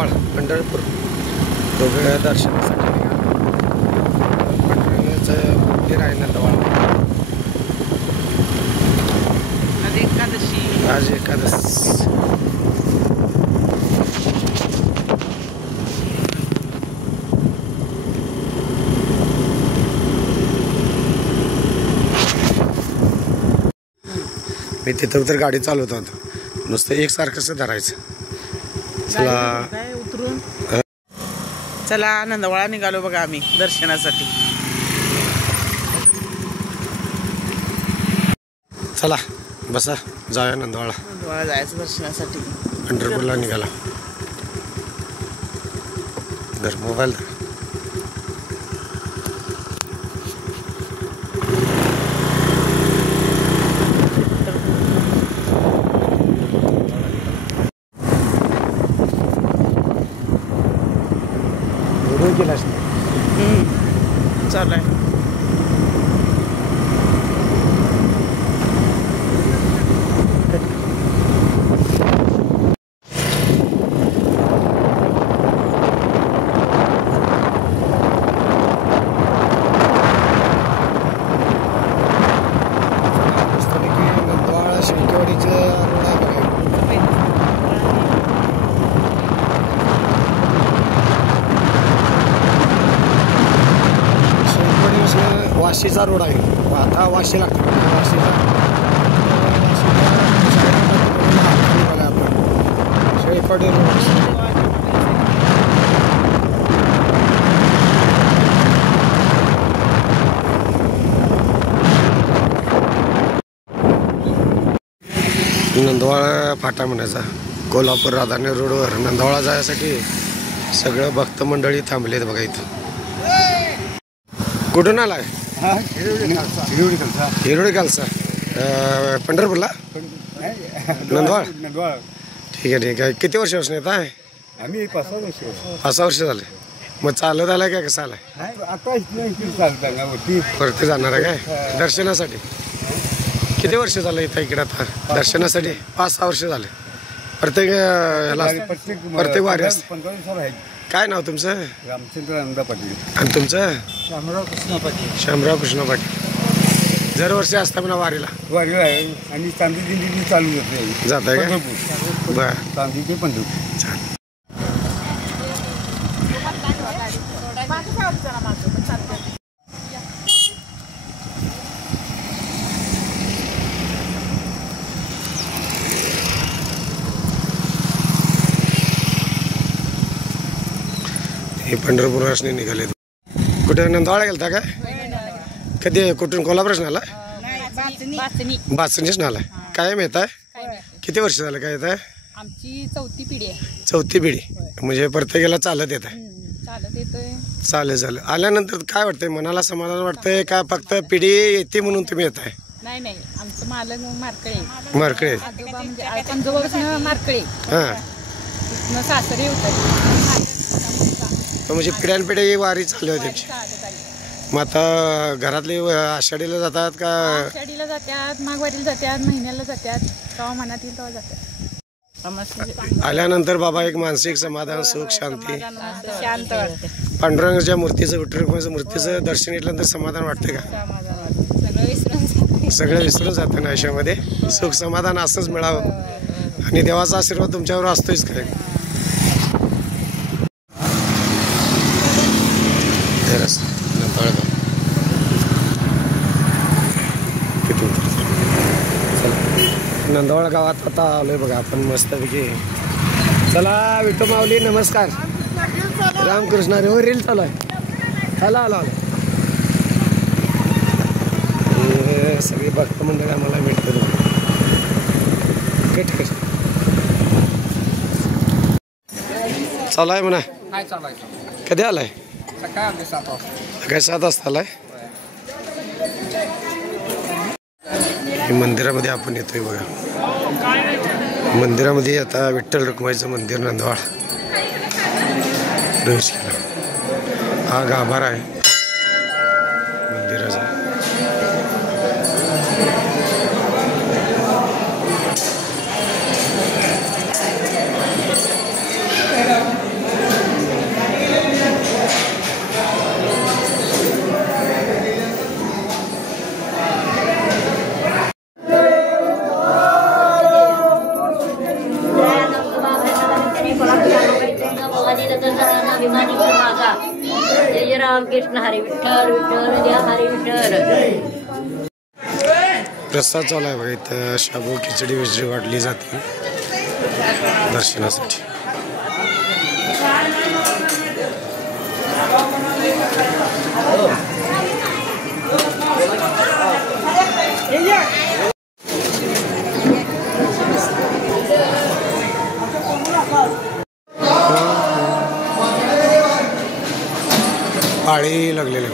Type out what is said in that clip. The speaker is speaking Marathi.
नंदवाळ पंढरपूर दोघं दर्शनासाठी पंढरपूरचं मंदिर आहे नंदवाळ. आज एकादशी. मी तिथं तर गाडी चालवत होतो, नुसतं एकसारखंच धरायचं. चला उतरून चला नंदवाळा निघालो बघा आम्ही दर्शनासाठी. चला बसा जाऊया नंदवाळा. नंदवाळा जायचं दर्शनासाठी. पंढरपूरला निघाला. धर मोबाईल धर. चालू आहे. नंदवाळा शिंकेवाडीचं रोड आहे बघा. वाशीचा रोड आहे. आता वाशी लागतो. वाशीचा आपण शेळीपाडी रोड. नंदवाळा फाटा म्हणायचा. कोल्हापूर राधानगरी रोडवर नंदवाळा जायसाठी सगळं भक्त मंडळी थांबलेत बघा. इथं कुठून आलाय? हिरोडी खालसा. पंढरपूरला नंदवाळ. ठीक आहे. किती वर्षापासून येत आहे? आम्ही 5-6 वर्ष झाले. मग चालत आलाय का कसं आलाय? वरती जाणार आहे काय दर्शनासाठी? किती वर्ष झालं इथं इकडे आता दर्शनासाठी? 5-6 वर्ष झाले. प्रत्येक वारी असते. काय नाव तुमचं? रामचंद्र आनंद पाटील. आणि तुमचं? शामराव कृष्ण पाटील. शामराव कृष्ण पाटील. दरवर्षी असता म्हणा वारीला? वारीला आहे आणि चांदी दिंडी चालू होते. जात आहे का? बरं. चांदी ते पंढरपूर. हे पंढरपूर असणे निघाले. कुठे नंदवाळा गेलता काय? कधी कुठून? कोल्हापूर आला? बाचणीच नाला. कायम येत आहे? किती वर्ष झालं काय येत आहे? आमची 4थी पिढी आहे. 4थी पिढी म्हणजे प्रत्येकाला चालत येत आहे. चालत येतोय. चालेल. आल्यानंतर काय वाटतंय? मनाला समाधान वाटतंय का फक्त पिढी येते म्हणून तुम्ही येत आहे? नाही आमचं मालक मारकळे. मारकळे. आजोबा म्हणजे पंजोबापासून मारकळे. हां. तिथनं सासरे होतात. म्हणजे पिढ्यानपिढ्या ही वारी चालू आहे त्यांची. मग आता घरातले आषाढीला जातात का? आषाढीला जातात, माघवारीला जातात, महिन्याला जातात. तेव्हा मनात येईल तेव्हा जातात. आल्यानंतर बाबा एक मानसिक समाधान, सुख, शांती. शांत वाटते. पांडुरंगाच्या मूर्तीचं, विठ्ठल मूर्तीचं दर्शन घेतल्यानंतर समाधान वाटते का? सगळं विसरून जातं ना आयुष्यामध्ये. सुख समाधान असंच मिळावं आणि देवाचा आशीर्वाद तुमच्यावर असतोच काय. नंदवाळ गावात आता आलोय बघा आपण मस्तपैकी. चला विठू माऊली नमस्कार. रामकृष्ण हरी. हो रील चालू आहे. आलो. सगळी भक्त मंडळी आम्हाला भेटते. चालू आहे म्हणा. कधी आलाय? सकाळी 7 वाजता आलाय. मंदिरामध्ये आपण येतोय बघा. मंदिरामध्ये आता विठ्ठल रखुमाईचं मंदिर नंदवाळ प्रवेश केला. हा गाभारा आहे मंदिराचा. नामाची माझा जय रामकृष्ण हरी विठ्ठल विठ्ठल जय हरी विठ्ठल. प्रसाद चालू आहे बघा. इथं शाबू खिचडी विचडी वाटली जाते दर्शनासाठी. पाळी लागलेले